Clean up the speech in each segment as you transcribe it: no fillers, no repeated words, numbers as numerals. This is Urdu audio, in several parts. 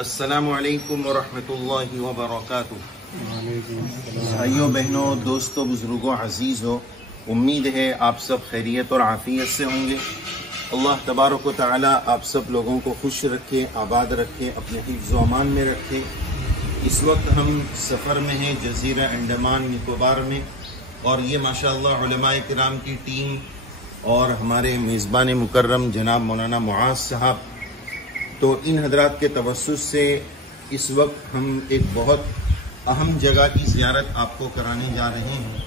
السلام علیکم ورحمۃ اللہ وبرکاتہ۔ بھائیوں بہنوں، دوستوں، بزرگوں، عزیزوں، امید ہے آپ سب خیریت اور عافیت سے ہوں گے۔ اللہ تبارک و تعالی آپ سب لوگوں کو خوش رکھے، آباد رکھے، اپنے حفظ و امان میں رکھے۔ اس وقت ہم سفر میں ہیں جزیرہ انڈمان نکوبار میں، اور یہ ماشاءاللہ علماء کرام کی ٹیم اور ہمارے میزبان مکرم جناب مولانا معاذ صاحب، تو ان حضرات کے توسط سے اس وقت ہم ایک بہت اہم جگہ کی زیارت آپ کو کرانے جا رہے ہیں۔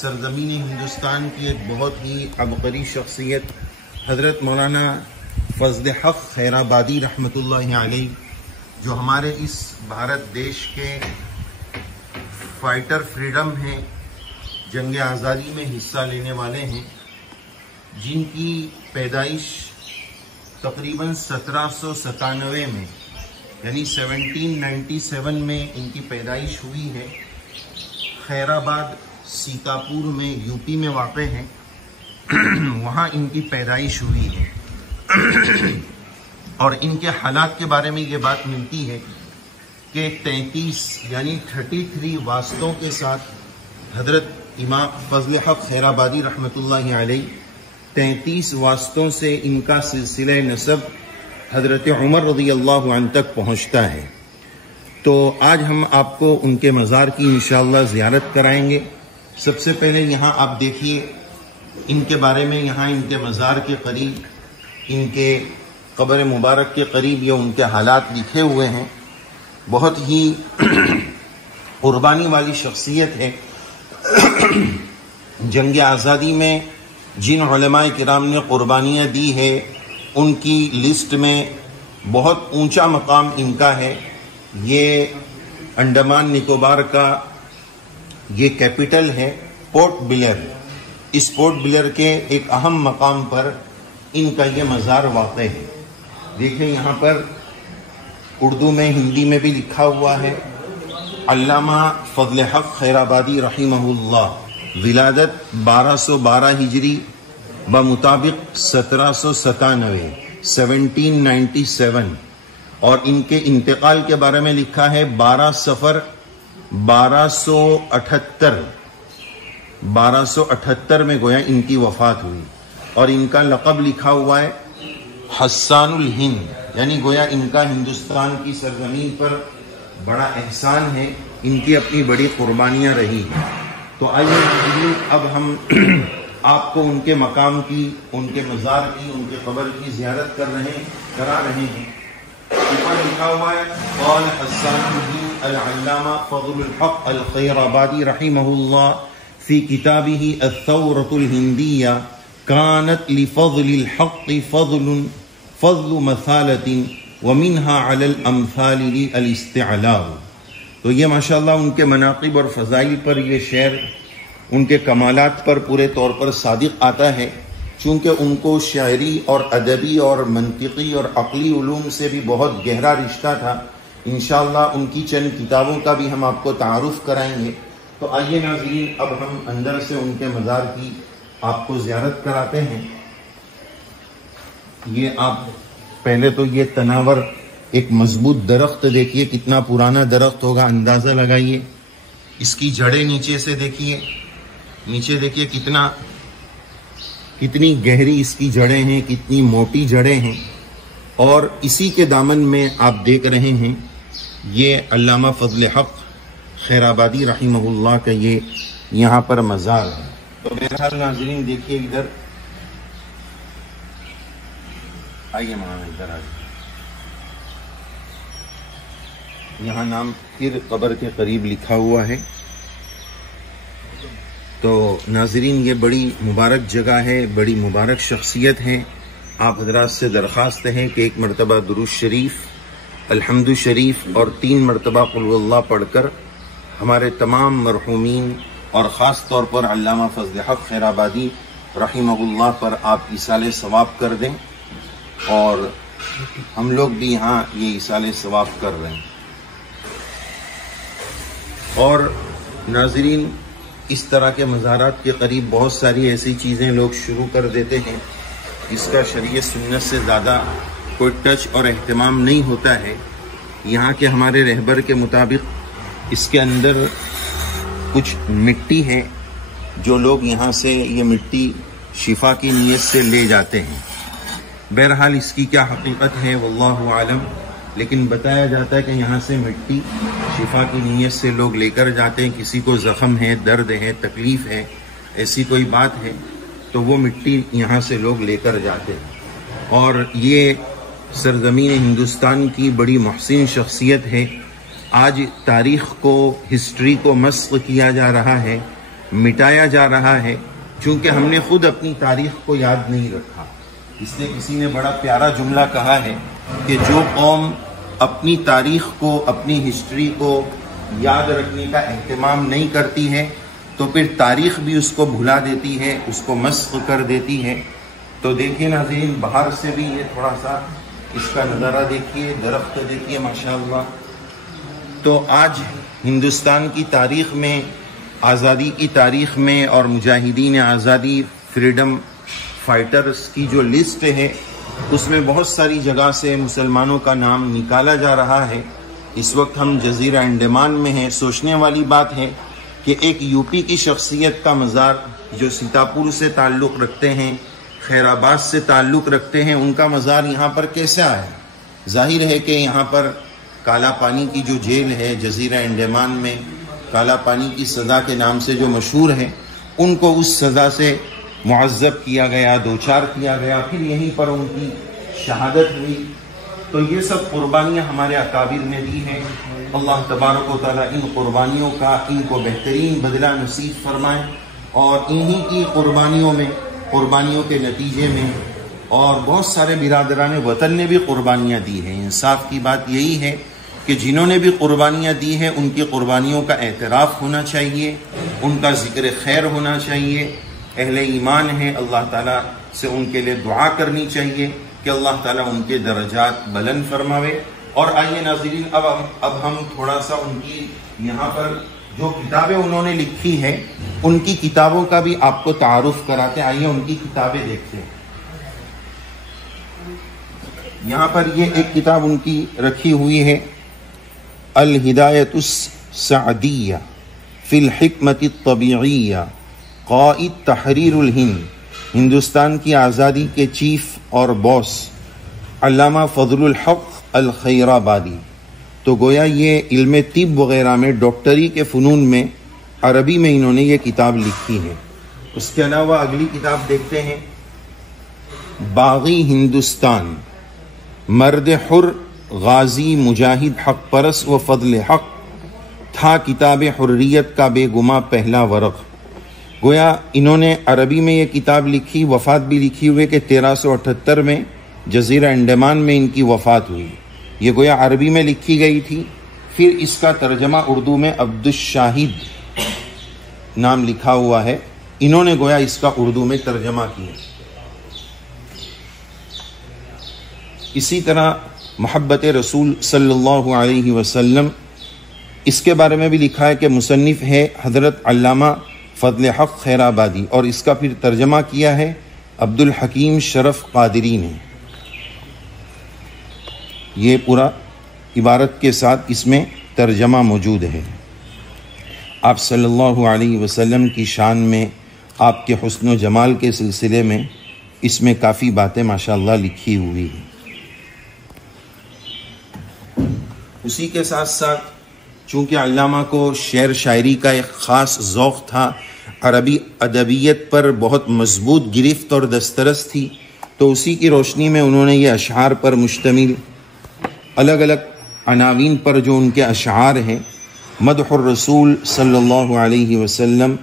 سرزمین ہندوستان کی ایک بہت ہی عبقری شخصیت حضرت مولانا فضل حق خیرآبادی رحمۃ اللہ علیہ، جو ہمارے اس بھارت دیش کے فائٹر فریڈم ہیں، جنگ آزادی میں حصہ لینے والے ہیں، جن کی پیدائش تقریباً 1797 میں یعنی 1797 میں ان کی پیدائش ہوئی ہے۔ خیرآباد سیتاپور میں یو پی میں واقع ہے، وہاں ان کی پیدائش ہوئی ہے۔ اور ان کے حالات کے بارے میں یہ بات ملتی ہے کہ 33 یعنی 33 واسطوں کے ساتھ حضرت امام فضل حق خیرآبادی رحمۃ اللہ علیہ 33 واسطوں سے ان کا سلسلہ نسب حضرت عمر رضی اللہ عنہ تک پہنچتا ہے۔ تو آج ہم آپ کو ان کے مزار کی انشاءاللہ زیارت کرائیں گے۔ سب سے پہلے یہاں آپ دیکھیے ان کے بارے میں، یہاں ان کے مزار کے قریب، ان کے قبر مبارک کے قریب یہ ان کے حالات لکھے ہوئے ہیں۔ بہت ہی قربانی والی شخصیت ہے۔ جنگ آزادی میں جن علماء کرام نے قربانیاں دی ہے، ان کی لسٹ میں بہت اونچا مقام ان کا ہے۔ یہ انڈمان نکوبار کا یہ کیپٹل ہے پورٹ بلیئر۔ اس پورٹ بلیئر کے ایک اہم مقام پر ان کا یہ مزار واقع ہے۔ دیکھیں یہاں پر اردو میں، ہندی میں بھی لکھا ہوا ہے، علامہ فضل حق خیرآبادی رحمہ اللہ، ولادت 1212 ہجری بمطابق 1797 اور ان کے انتقال کے بارے میں لکھا ہے 12 صفر 1278 میں گویا ان کی وفات ہوئی۔ اور ان کا لقب لکھا ہوا ہے حسان الہند، یعنی گویا ان کا ہندوستان کی سرزمین پر بڑا احسان ہے، ان کی اپنی بڑی قربانیاں رہی ہیں۔ تو آئیے اب ہم آپ کو ان کے مقام کی، ان کے مزار کی، ان کے قبر کی زیارت کرا رہے ہیں۔ اوپر لکھا ہوا ہے قال حسان الدین العلامہ فضل الحق الخیرآبادی رحمہ اللہ فی کتابہ الثورۃ الہندیہ کانت لفضل الحق فضل مثالۃ ومنها علی الامثال الاستعلاء۔ تو یہ ماشاءاللہ ان کے مناقب اور فضائل پر یہ شعر ان کے کمالات پر پورے طور پر صادق آتا ہے، چونکہ ان کو شاعری اور ادبی اور منطقی اور عقلی علوم سے بھی بہت گہرا رشتہ تھا۔ انشاءاللہ ان کی چند کتابوں کا بھی ہم آپ کو تعارف کرائیں گے۔ تو آئیے ناظرین، اب ہم اندر سے ان کے مزار کی آپ کو زیارت کراتے ہیں۔ یہ آپ پہلے تو یہ تناور ایک مضبوط درخت دیکھیے، کتنا پرانا درخت ہوگا، اندازہ لگائیے۔ اس کی جڑیں نیچے سے دیکھیے، نیچے دیکھیے کتنی گہری اس کی جڑیں ہیں، کتنی موٹی جڑیں ہیں۔ اور اسی کے دامن میں آپ دیکھ رہے ہیں یہ علامہ فضل حق خیرآبادی رحمہ اللہ کا یہ یہاں پر مزار ہے۔ تو بہرحال ناظرین دیکھیے ادھر آئیے، مولانا ادھر آئیے۔ یہاں نام پھر قبر کے قریب لکھا ہوا ہے۔ تو ناظرین یہ بڑی مبارک جگہ ہے، بڑی مبارک شخصیت ہے۔ آپ حضرات سے درخواست ہے کہ ایک مرتبہ درود شریف، الحمد شریف اور 3 مرتبہ قل هو اللہ پڑھ کر ہمارے تمام مرحومین اور خاص طور پر علامہ فضل حق خیرآبادی رحمہ اللہ پر آپ ایصال ثواب کر دیں، اور ہم لوگ بھی یہاں یہ ایصال ثواب کر رہے ہیں۔ اور ناظرین اس طرح کے مزارات کے قریب بہت ساری ایسی چیزیں لوگ شروع کر دیتے ہیں جس کا شریعت سنت سے زیادہ کوئی ٹچ اور اہتمام نہیں ہوتا ہے، یہاں کے ہمارے رہبر کے مطابق اس کے اندر کچھ مٹی ہے جو لوگ یہاں سے یہ مٹی شفا کی نیت سے لے جاتے ہیں. بہرحال اس کی کیا حقیقت ہے واللہ عالم، لیکن بتایا جاتا ہے کہ یہاں سے مٹی شفا کی نیت سے لوگ لے کر جاتے ہیں. کسی کو زخم ہے، درد ہے، تکلیف ہے، ایسی کوئی بات ہے تو وہ مٹی یہاں سے لوگ لے کر جاتے ہیں. اور یہ سرزمین ہندوستان کی بڑی محسن شخصیت ہے. آج تاریخ کو، ہسٹری کو مسخ کیا جا رہا ہے، مٹایا جا رہا ہے، چونکہ ہم نے خود اپنی تاریخ کو یاد نہیں رکھا. اس لیے کسی نے بڑا پیارا جملہ کہا ہے کہ جو قوم اپنی تاریخ کو، اپنی ہسٹری کو یاد رکھنے کا اہتمام نہیں کرتی ہے تو پھر تاریخ بھی اس کو بھلا دیتی ہے، اس کو مسخ کر دیتی ہے. تو دیکھیے ناظرین، باہر سے بھی یہ تھوڑا سا اس کا نظارہ دیکھیے، درخت دیکھیے ماشاءاللہ. تو آج ہندوستان کی تاریخ میں، آزادی کی تاریخ میں اور مجاہدین آزادی، فریڈم فائٹرز کی جو لسٹ ہے اس میں بہت ساری جگہ سے مسلمانوں کا نام نکالا جا رہا ہے. اس وقت ہم جزیرہ انڈمان میں ہیں. سوچنے والی بات ہے کہ ایک یو پی کی شخصیت کا مزار جو سیتاپور سے تعلق رکھتے ہیں، خیر آباد سے تعلق رکھتے ہیں، ان کا مزار یہاں پر کیسے آیا؟ ظاہر ہے کہ یہاں پر کالا پانی کی جو جیل ہے جزیرہ انڈمان میں، کالا پانی کی سزا کے نام سے جو مشہور ہے، ان کو اس سزا سے معذب کیا گیا، دوچار کیا گیا، پھر یہیں پر ان کی شہادت ہوئی. تو یہ سب قربانیاں ہمارے اکابر نے دی ہیں. اللہ تبارک و تعالیٰ ان قربانیوں کا ان کو بہترین بدلہ نصیب فرمائے، اور انہی کی قربانیوں کے نتیجے میں اور بہت سارے برادران وطن نے بھی قربانیاں دی ہیں. انصاف کی بات یہی ہے کہ جنہوں نے بھی قربانیاں دی ہیں ان کی قربانیوں کا اعتراف ہونا چاہیے، ان کا ذکر خیر ہونا چاہیے. اہل ایمان ہیں، اللہ تعالیٰ سے ان کے لیے دعا کرنی چاہیے کہ اللہ تعالیٰ ان کے درجات بلند فرماوے. اور آئیے ناظرین، اب ہم تھوڑا سا ان کی یہاں پر جو کتابیں انہوں نے لکھی ہے ان کی کتابوں کا بھی آپ کو تعارف کراتے ہیں. آئیے ان کی کتابیں دیکھتے ہیں. یہاں پر یہ ایک کتاب ان کی رکھی ہوئی ہے، الہدایۃ السعدیہ فی الحکمۃ الطبیعیہ قائد تحریر الہند، ہندوستان کی آزادی کے چیف اور باس علامہ فضل الحق الخیرآبادی. تو گویا یہ علم طب وغیرہ میں، ڈاکٹری کے فنون میں، عربی میں انہوں نے یہ کتاب لکھی ہے. اس کے علاوہ اگلی کتاب دیکھتے ہیں، باغی ہندوستان، مرد حر، غازی، مجاہد، حق پرس و فضل حق تھا کتاب حریت کا بے گما پہلا ورق. گویا انہوں نے عربی میں یہ کتاب لکھی، وفات بھی لکھی ہوئے کہ 1378 میں جزیرہ انڈمان میں ان کی وفات ہوئی. یہ گویا عربی میں لکھی گئی تھی. پھر اس کا ترجمہ اردو میں عبدالشاہد نام لکھا ہوا ہے، انہوں نے گویا اس کا اردو میں ترجمہ کیا. اسی طرح محبت رسول صلی اللہ علیہ وسلم، اس کے بارے میں بھی لکھا ہے کہ مصنف ہے حضرت علامہ فضل حق خیرآبادی، اور اس کا پھر ترجمہ کیا ہے عبدالحکیم شرف قادری نے. یہ پورا عبارت کے ساتھ اس میں ترجمہ موجود ہے. آپ صلی اللہ علیہ وسلم کی شان میں، آپ کے حسن و جمال کے سلسلے میں اس میں کافی باتیں ماشاءاللہ لکھی ہوئی ہیں. اسی کے ساتھ ساتھ چونکہ علامہ کو شعر شاعری کا ایک خاص ذوق تھا، عربی ادبیت پر بہت مضبوط گرفت اور دسترس تھی، تو اسی کی روشنی میں انہوں نے یہ اشعار پر مشتمل الگ الگ عناوین پر جو ان کے اشعار ہیں، مدح الرسول صلی اللہ علیہ وسلم،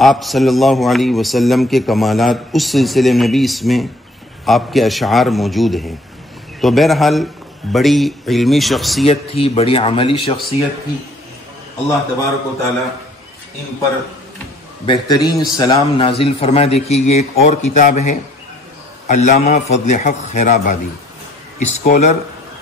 آپ صلی اللہ علیہ وسلم کے کمالات، اس سلسلے میں بھی اس میں آپ کے اشعار موجود ہیں. تو بہرحال بڑی علمی شخصیت تھی، بڑی عملی شخصیت تھی. اللہ تبارک و تعالی ان پر بہترین سلام نازل فرمائے. دیکھیے یہ ایک اور کتاب ہے، علامہ فضل حق Khairabadi, scholar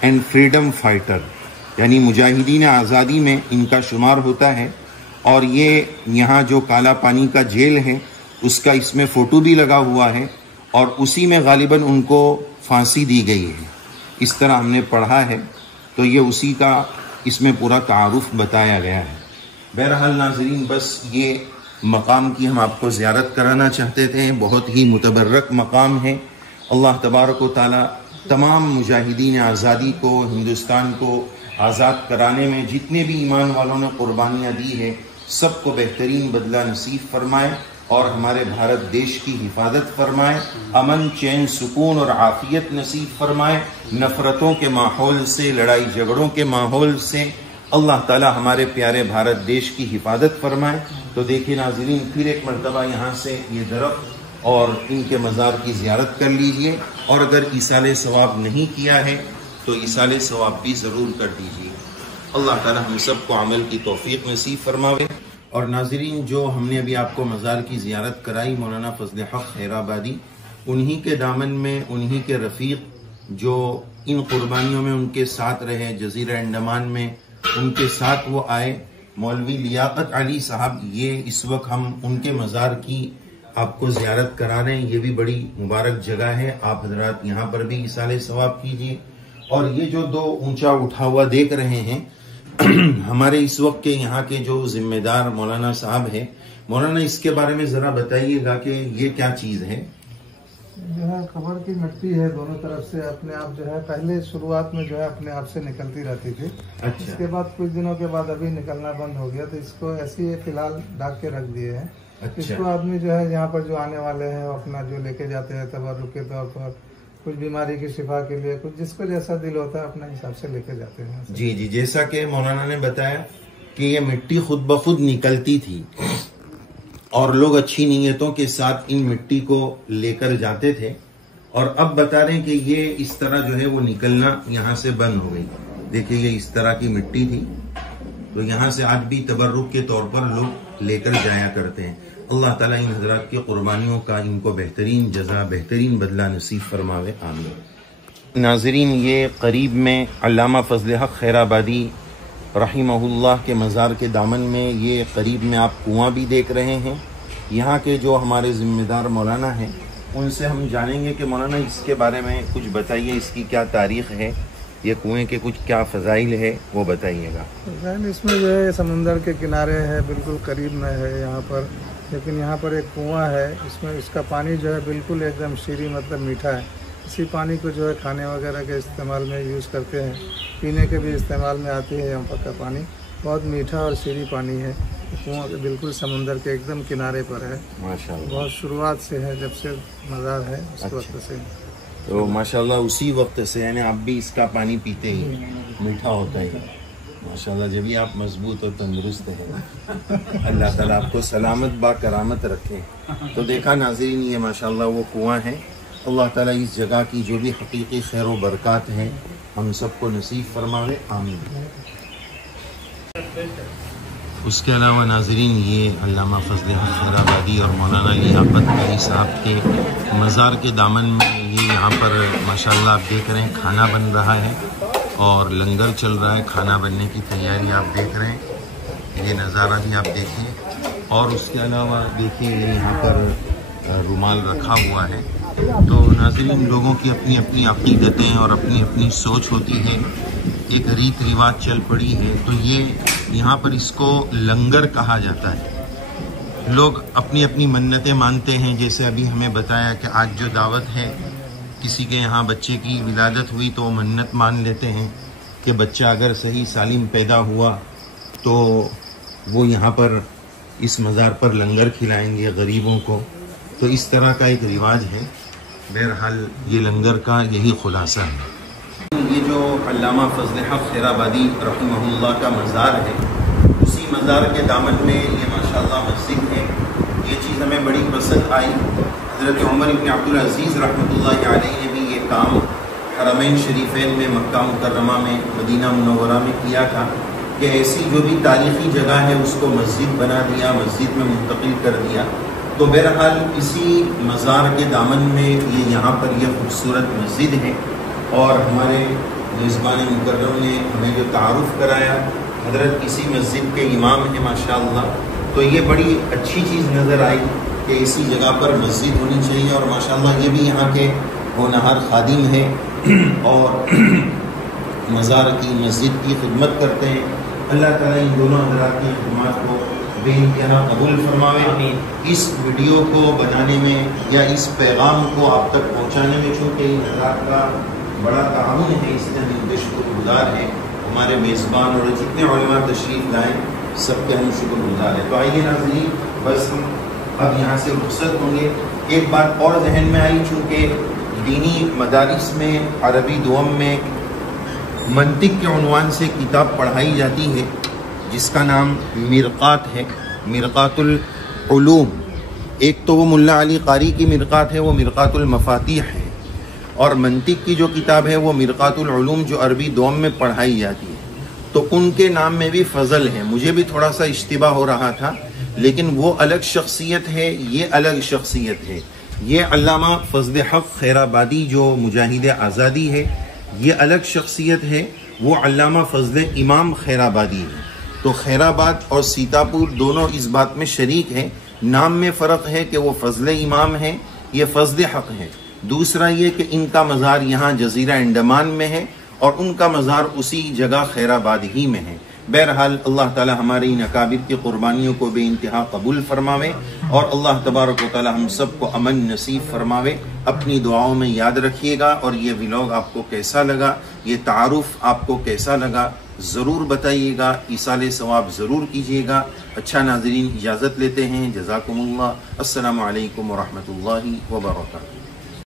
and freedom fighter, یعنی مجاہدین آزادی میں ان کا شمار ہوتا ہے. اور یہ یہاں جو کالا پانی کا جیل ہے اس کا اس میں فوٹو بھی لگا ہوا ہے، اور اسی میں غالباً ان کو پھانسی دی گئی ہے، اس طرح ہم نے پڑھا ہے. تو یہ اسی کا اس میں پورا تعارف بتایا گیا ہے۔ بہرحال ناظرین، بس یہ مقام کی ہم آپ کو زیارت کرانا چاہتے تھے، بہت ہی متبرک مقام ہے۔ اللہ تبارک و تعالی تمام مجاہدین آزادی کو، ہندوستان کو آزاد کرانے میں جتنے بھی ایمان والوں نے قربانیاں دی ہے، سب کو بہترین بدلہ نصیب فرمائے اور ہمارے بھارت دیش کی حفاظت فرمائے، امن، چین، سکون اور عافیت نصیب فرمائے، نفرتوں کے ماحول سے، لڑائی جھگڑوں کے ماحول سے اللہ تعالی ہمارے پیارے بھارت دیش کی حفاظت فرمائے۔ تو دیکھیں ناظرین، پھر ایک مرتبہ یہاں سے یہ درخت اور ان کے مزار کی زیارت کر لیجئے، اور اگر ایصال ثواب نہیں کیا ہے تو ایصال ثواب بھی ضرور کر دیجئے۔ اللہ تعالی ہم سب کو عمل کی توفیق نصیب فرماوے۔ اور ناظرین، جو ہم نے ابھی آپ کو مزار کی زیارت کرائی، مولانا فضل حق خیرآبادی، انہی کے دامن میں، انہی کے رفیق جو ان قربانیوں میں ان کے ساتھ رہے، جزیرہ انڈمان میں ان کے ساتھ وہ آئے، مولوی لیاقت علی صاحب، یہ اس وقت ہم ان کے مزار کی آپ کو زیارت کرا رہے ہیں۔ یہ بھی بڑی مبارک جگہ ہے، آپ حضرات یہاں پر بھی ایصال ثواب کیجیے۔ اور یہ جو دو اونچا اٹھا ہوا دیکھ رہے ہیں، ہمارے اس وقت کے یہاں کے جو ذمہ دار مولانا صاحب ہیں، مولانا اس کے بارے میں ذرا بتائیے گا کہ یہ کیا چیز ہے؟ جو ہے قبر کی مٹی ہے، دونوں طرف سے اپنے آپ جو ہے پہلے شروعات میں جو ہے اپنے آپ سے نکلتی رہتی تھی، اس کے بعد کچھ دنوں کے بعد ابھی نکلنا بند ہو گیا، تو اس کو ایسے ہی فی الحال ڈھک کے رکھ دیے ہیں۔ اس کو آدمی جو ہے یہاں پر جو آنے والے ہیں اپنا جو لے کے جاتے ہیں تبرک کے طور پر، کچھ بیماری کی شفا کے لیے، کچھ جس کو جیسا دل ہوتا ہے اپنے حساب سے لے کے جاتے ہیں۔ جی، جیسا کہ مولانا نے بتایا کہ یہ مٹی خود بخود نکلتی تھی اور لوگ اچھی نیتوں کے ساتھ ان مٹی کو لے کر جاتے تھے، اور اب بتا رہے ہیں کہ یہ اس طرح جو ہے وہ نکلنا یہاں سے بند ہو گئی۔ دیکھیں، یہ اس طرح کی مٹی تھی، تو یہاں سے آج بھی تبرک کے طور پر لوگ لے کر جایا کرتے ہیں۔ اللہ تعالیٰ ان حضرات کی قربانیوں کا ان کو بہترین جزا، بہترین بدلہ نصیب فرماوے، آمین۔ ناظرین، یہ قریب میں علامہ فضل حق خیرآبادی رحمہ اللہ کے مزار کے دامن میں یہ قریب میں آپ کنواں بھی دیکھ رہے ہیں۔ یہاں کے جو ہمارے ذمہ دار مولانا ہیں، ان سے ہم جانیں گے کہ مولانا اس کے بارے میں کچھ بتائیے، اس کی کیا تاریخ ہے، یہ کنویں کے کچھ کیا فضائل ہے، وہ بتائیے گا۔ اس میں جو ہے سمندر کے کنارے ہے، بالکل قریب میں ہے یہاں پر، لیکن یہاں پر ایک کنواں ہے، اس میں اس کا پانی جو ہے بالکل ایک دم شیریں، مطلب میٹھا ہے۔ اسی پانی کو جو ہے کھانے وغیرہ کے استعمال میں یوز کرتے ہیں، پینے کے بھی استعمال میں آتی ہے یہاں پر کا پانی، بہت میٹھا اور شیریں پانی ہے۔ کنواں بالکل سمندر کے ایک دم کنارے پر ہے، ماشاءاللہ، بہت شروعات سے ہے، جب سے مزار ہے اس وقت سے۔ تو ماشاءاللہ اسی وقت سے، یعنی آپ بھی اس کا پانی پیتے ہی میٹھا ہوتا ہے ماشاءاللہ، جب بھی آپ مضبوط اور تندرست ہیں، اللہ تعالیٰ آپ کو سلامت با کرامت رکھے۔ تو دیکھا ناظرین، یہ ماشاءاللہ وہ کنواں ہے۔ اللہ تعالیٰ اس جگہ کی جو بھی حقیقی خیر و برکات ہیں ہم سب کو نصیب فرماوے، آمین۔ اس کے علاوہ ناظرین، یہ علامہ فضل حق خیرآبادی اور مولانا لیاقت علی صاحب کے مزار کے دامن میں یہ یہاں پر ماشاءاللہ آپ دیکھ رہے ہیں کھانا بن رہا ہے اور لنگر چل رہا ہے، کھانا بننے کی تیاری آپ دیکھ رہے ہیں، یہ نظارہ بھی آپ دیکھیں۔ اور اس کے علاوہ دیکھیں یہ یہاں پر رومال رکھا ہوا ہے۔ تو ناظرین، لوگوں کی اپنی اپنی عقیدتیں اور اپنی اپنی سوچ ہوتی ہے، ایک ریت رواج چل پڑی ہے، تو یہ یہاں پر اس کو لنگر کہا جاتا ہے۔ لوگ اپنی اپنی منتیں مانتے ہیں، جیسے ابھی ہمیں بتایا کہ آج جو دعوت ہے، کسی کے یہاں بچے کی ولادت ہوئی تو منت مان لیتے ہیں کہ بچہ اگر صحیح سالم پیدا ہوا تو وہ یہاں پر اس مزار پر لنگر کھلائیں گے غریبوں کو، تو اس طرح کا ایک رواج ہے۔ بہرحال یہ لنگر کا یہی خلاصہ ہے۔ یہ جو علامہ فضل حق خیرآبادی رحمہ اللہ کا مزار ہے، اسی مزار کے دامن میں یہ ماشاءاللہ مسجد ہے۔ یہ چیز ہمیں بڑی پسند آئی۔ حضرت عمر بن عبدالعزیز رحمۃ اللہ علیہ نے بھی یہ کام حرمین شریفین میں، مکہ مکرمہ میں، مدینہ منورہ میں کیا تھا کہ ایسی جو بھی تاریخی جگہ ہے اس کو مسجد بنا دیا، مسجد میں منتقل کر دیا۔ تو بہرحال اسی مزار کے دامن میں یہ یہاں پر یہ خوبصورت مسجد ہے، اور ہمارے میزبان مکرم نے ہمیں جو تعارف کرایا، حضرت اسی مسجد کے امام ہیں ماشاءاللہ۔ تو یہ بڑی اچھی چیز نظر آئی کہ اسی جگہ پر مسجد ہونی چاہیے، اور ماشاءاللہ یہ بھی یہاں کے ہونہار خادم ہیں، اور مزار کی مسجد کی خدمت کرتے ہیں. اللہ تعالیٰ ان دونوں حضرات کی خدمات کو بے انتہا قبول فرماوے. اس ویڈیو کو بنانے میں یا اس پیغام کو آپ تک پہنچانے میں چونکہ ان حضرات کا بڑا تعاون ہے، اس لیے ہم شکر گزار ہیں. ہمارے میزبان اور جتنے علماء تشریف لائیں سب کے ہم شکر گزار ہیں. تو آئیے ناظرین، بس ہم اب یہاں سے رخصت ہوں گے. ایک بات اور ذہن میں آئی، چونکہ دینی مدارس میں عربی دوم میں منطق کے عنوان سے کتاب پڑھائی جاتی ہے جس کا نام مرقات ہے، مرقات العلوم. ایک تو وہ ملا علی قاری کی مرقات ہے، وہ مرقات المفاتیح ہے، اور منطق کی جو کتاب ہے وہ مرقات العلوم جو عربی دوم میں پڑھائی جاتی ہے. تو ان کے نام میں بھی فضل ہے. مجھے بھی تھوڑا سا اشتباہ ہو رہا تھا، لیکن وہ الگ شخصیت ہے، یہ الگ شخصیت ہے. یہ علامہ فضل حق خیرآبادی جو مجاہد آزادی ہے یہ الگ شخصیت ہے، وہ علامہ فضل امام خیرآبادی ہے. تو خیرآباد اور سیتاپور دونوں اس بات میں شریک ہیں. نام میں فرق ہے کہ وہ فضل امام ہے، یہ فضل حق ہے. دوسرا یہ کہ ان کا مزار یہاں جزیرہ انڈمان میں ہے اور ان کا مزار اسی جگہ خیرآباد ہی میں ہے. بہرحال اللہ تعالی ہمارے ان اکابر کی قربانیوں کو بے انتہا قبول فرماوے، اور اللہ تبارک و تعالی ہم سب کو امن نصیب فرماوے. اپنی دعاؤں میں یاد رکھیے گا. اور یہ ولاگ آپ کو کیسا لگا، یہ تعارف آپ کو کیسا لگا ضرور بتائیے گا. ایصال ثواب ضرور کیجیے گا. اچھا ناظرین، اجازت لیتے ہیں. جزاکم اللہ. السلام علیکم ورحمۃ اللہ وبرکاتہ.